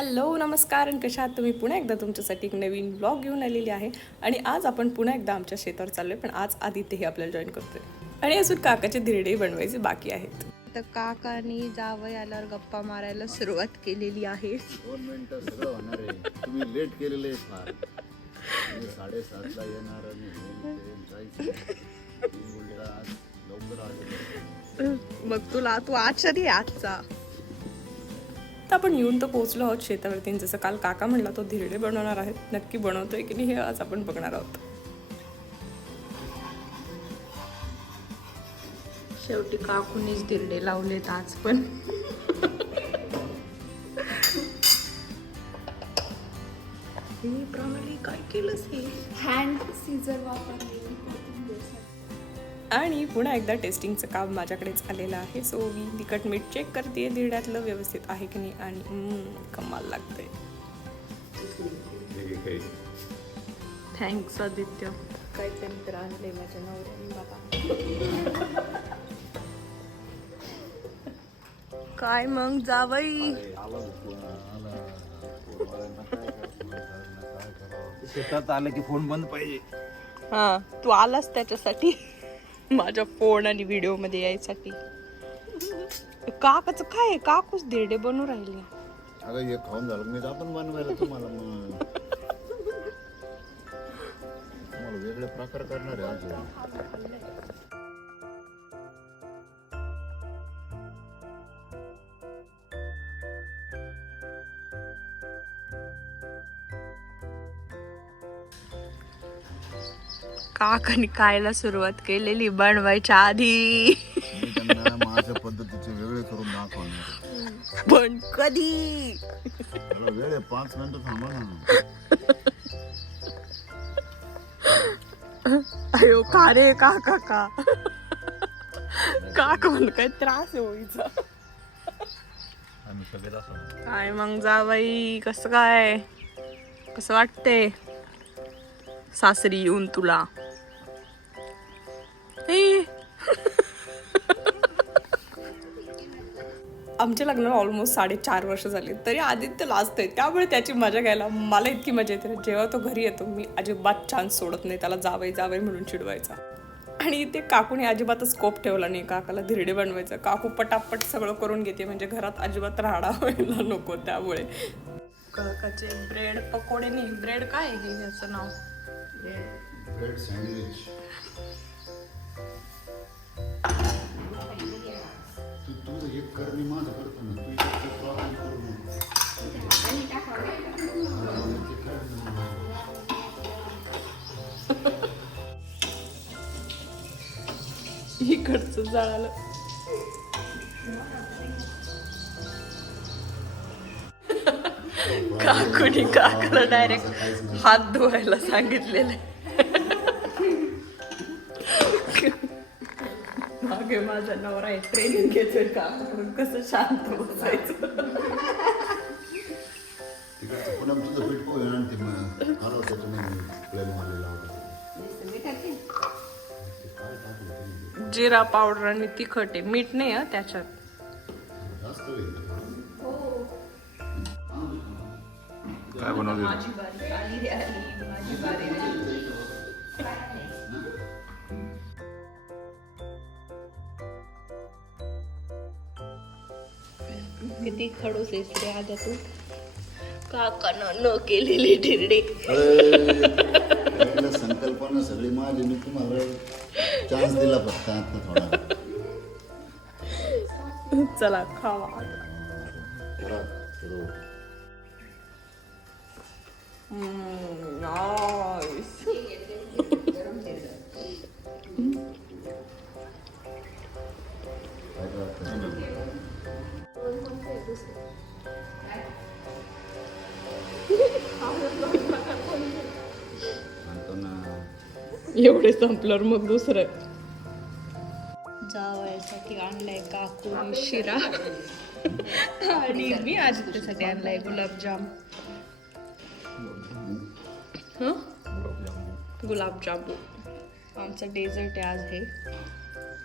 Hello नमस्कार आणि कशा आहात तुम्ही. पुन्हा एकदा तुमच्यासाठी एक नवीन ब्लॉग घेऊन आलेली आहे आणि आज आपण पुन्हा एकदा आमच्या शेतावर चाललोय. पण आज आदित्यही आपल्याला जॉईन करतोय आणि अजून काकाचे धिरडे बनवायचे बाकी आहेत. तर काकानी जावई आल्यावर गप्पा मारायला सुरुवात केलेली आहे. 2 मिनिटं सगळं होणार आहे. तुम्ही लेट केलेले आहे फार. 7:30ला येणार आणि लवकर आले. मग तू आश्चर्य आहे आजचा. तर आपण येऊन तर पोहोचलो आहोत शेतावरती. जसं काल काका म्हणला तो धिरडे बनवणार आहेत. नक्की बनवतोय की नाही हे आज आपण बघणार आहोत. शेवटी काकूनीच धिरडे लावलेत आज पण. ही प्रणाली काय केलंस हे? हँड सीझर वापरले आणि पुन्हा एकदा टेस्टिंगचं काम माझ्याकडेच आलेलं आहे. सो मी तिखट मीठ चेक करते धिरड्यातलं व्यवस्थित आहे की नाही आणि कमाल लागतंय. थँक्स आदित्य. काहीतरी तर आणलंय माझ्या नवऱ्याने बाबा. काय मग जावई? शेतात आलं की फोन बंद पाहिजे. हा तू आलास त्याच्यासाठी माझ्या फोन आणि व्हिडिओ मध्ये यायसाठी. काकाचं काय? काकूच धिरडे बनवून राहिले. अगं हे खाऊन झालं मी आपण बनवायला तुम्हाला मग वेगळे प्रकार करणार आहे आज. काकाने खायला सुरुवात केलेली बनवायच्या आधी. मी त्यांना माझ्या पद्धतीचे वेगळे करून दाखवणार. पण कधी? वेळ आहे 5 मिनिटं थांबा ना. अयो का रे काका का काका म्हणून काय त्रास आहे होईचा. आम्ही सगळेच असो. काय मग जावई कसं वाटते सासरी येऊन तुला? आमच्या लग्नाला ऑलमोस्ट 4.5 वर्ष झाली तरी आदित्य लाजतोय. त्यामुळे त्याची मजा घ्यायला मला इतकी मजा येते. जेव्हा तो घरी येतो मी अजिबात चान्स सोडत नाही त्याला जावई म्हणून चिडवायचा. आणि ते काकूने अजिबातच स्कोप ठेवला नाही काकाला धिरडे बनवायचं. काकू पटापट सगळं करून घेते म्हणजे घरात अजिबात राडा व्हायला नको. त्यामुळे काकाचे ब्रेड पकोडे नाही, ब्रेड काय आहे याचं नाव? Bread sandwich. तू एक कर मी माझं करतो ना. तू प्रॉब्लेम करू नको. इकडचं जळालं. काकूनी काकाला डायरेक्ट हात धुवायला सांगितलेलं. मागे माझा नवरा आहे ट्रेनिंग घेतोय काकाकडून कसं शांत बसायचं. तिकडचं पुन्हा तुझं पीठ पोहे आणते मग आलो त्याच्यामध्ये प्लेन वाले लावतो. जिरा पावडर आणि तिखट आहे, मीठ नाही आहे त्याच्यात. जास्त वेळ काय बनवलं? किती खडूस आहेस रे आजा तू. काकानं न केलेले धिरडे. संकल्पना सगळी माझी. मी तुम्हाला चान्स दिला फक्त आता थोडा. चला खावा. नाईस. एवढे संपल्यावर मग दुसरं. जावयासाठी आणलाय काकू शिरा आणि मी आदित्यसाठी आणलाय गुलाबजाम. गुलाबजामुन आमचा डेझर्ट आहे आज. हे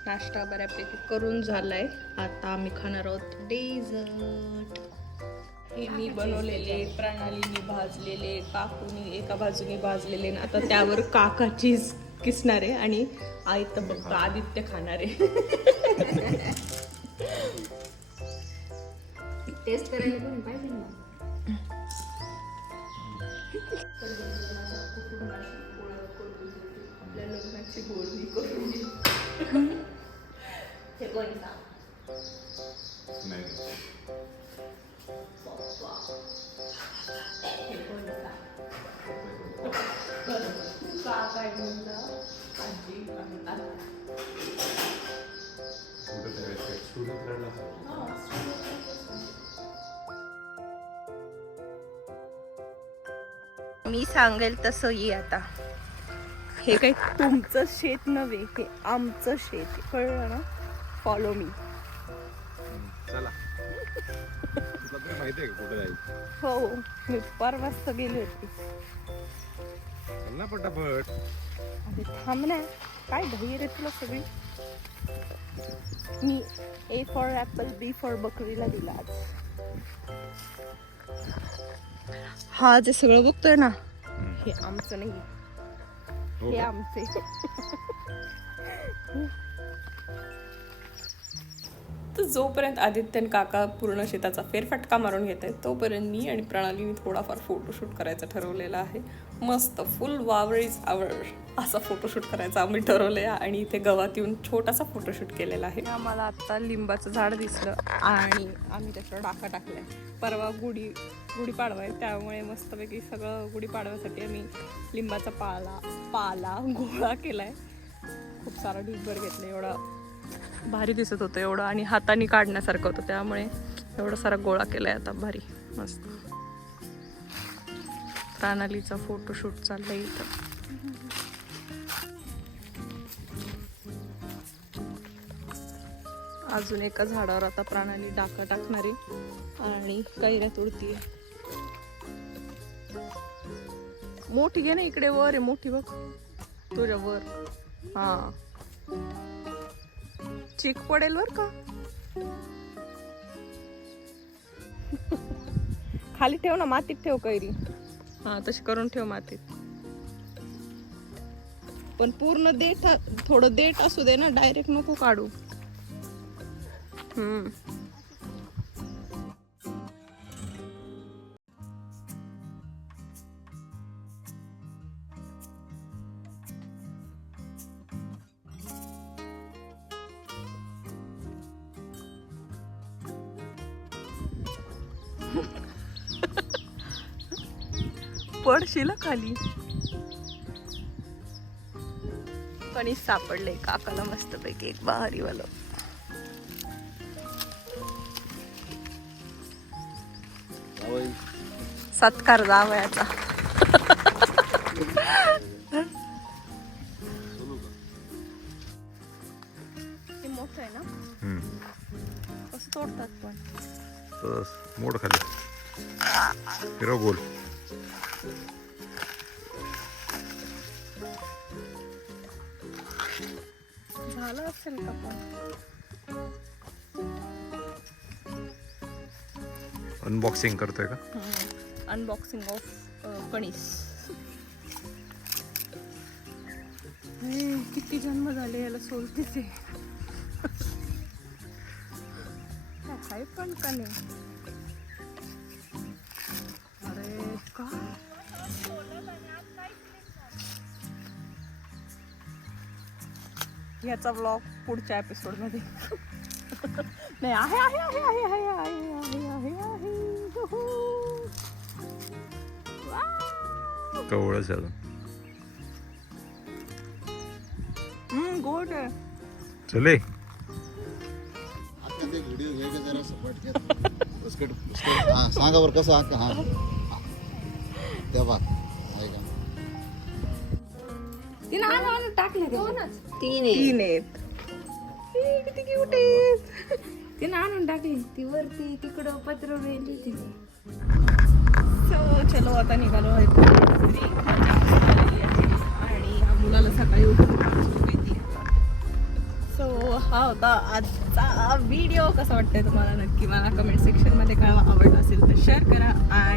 नाश्ता बऱ्यापैकी करून झालाय. आता आम्ही खाणार आहोत डेझर्ट. हे मी बनवलेले, प्रणालीने भाजलेले, काकूनी एका बाजूने भाजलेले, आणि आता त्यावर काका चीज किसणार आहे आणि आई तर फक्त आदित्य खाणार आहे. टेस्ट करायला पण पाहिजे ना. आपल्या लग्नाची बोलणी करून हे कोणता काय म्हणलं आजी म्हणतात. मी सांगेल तसं ये आता. हे काही तुमचं शेत नव्हे, हे आमचं शेत आहे. कळलं ना? Follow me. चला तुला तरी माहिती आहे का कुठे जायचं? हो, मी परवाच गेले होते. चल ना पटापट. अरे थांब ना, काय घाई रे तुला सगळी. मी A for apple, B for बकरीला दिला आज. हा जे सगळं बघतोय ना, हे आमचं नाही, हो हे का? आमचे. तर जोपर्यंत आदित्य आणि काका पूर्ण शेताचा फेरफटका मारून घेत आहेत, तोपर्यंत मी आणि प्रणालीने थोडाफार फोटोशूट करायचं ठरवलेलं आहे. मस्त फुल वावर इज आवर असा फोटोशूट करायचा आम्ही ठरवलं आहे. आणि इथे गवात येऊन छोटासा फोटोशूट केलेला आहे. आम्हाला आत्ता लिंबाचं झाड दिसलं आणि आम्ही त्याच्यावर डाका टाकलाय. परवा गुढीपाडवा आहे, त्यामुळे मस्तपैकी सगळं गुढीपाडव्यासाठी आम्ही लिंबाचा पाला गोळा केलाय. खूप सारा ढीगभर घेतलं, एवढा भारी दिसत होतं एवढं, आणि हाताने काढण्यासारखं होतं, त्यामुळे एवढा सारा गोळा केलाय आता भारी मस्त. प्रणालीचा फोटोशूट चाललंय इथं. अजून एका झाडावर आता प्रणाली डाका टाकणारी आणि कैऱ्या तोडतीये. मोठी घे ना, इकडे वर आहे मोठी बघ, तुझ्या वर. हा, चीक पडेल बर का. खाली ठेव ना, मातीत ठेव कैरी. हा, तशी करून ठेव मातीत. पण पूर्ण देठ, थोडं देठ असू दे ना, डायरेक्ट नको काढू. पडशील खाली. कणीस सापडले काकाला मस्तपैकी एक बहारीवालं. जावई, सत्कार जावयाचा. हे मोठं आहे ना, कसं तोडतात पण. बस मोड खाली फिरव गोल. झालं असेल का पण. अनबॉक्सिंग करतोय का? अनबॉक्सिंग ऑफ कणीस. किती जन्म झाले याला सोलतीचे. काय पण का नाही. अरे का याचा ब्लॉग पुढच्या एपिसोड मध्ये. नाही, आहे आहे आहे आहे आहे आहे आहे आहे आहे. कवळच झालं. गोड आहे. चले आता ते व्हिडिओ घे का जरा सपाट घ्या. बिस्किट हा सांगा बरं कसं. हा त्या बा ऐका. तिने आणून टाकले तीन आहेत. किती क्यूट आहेत. तिने आणून टाकली. ती वरती तिकडं पत्र वेली तिने. चलो आता निघालो आहे आणि या मुलाला सकाळी उठून सो हा होता आजचा व्हिडिओ. कसा वाटतंय तुम्हाला नक्की मला कमेंट सेक्शनमध्ये कळवा. आवडला असेल तर शेअर करा. आणि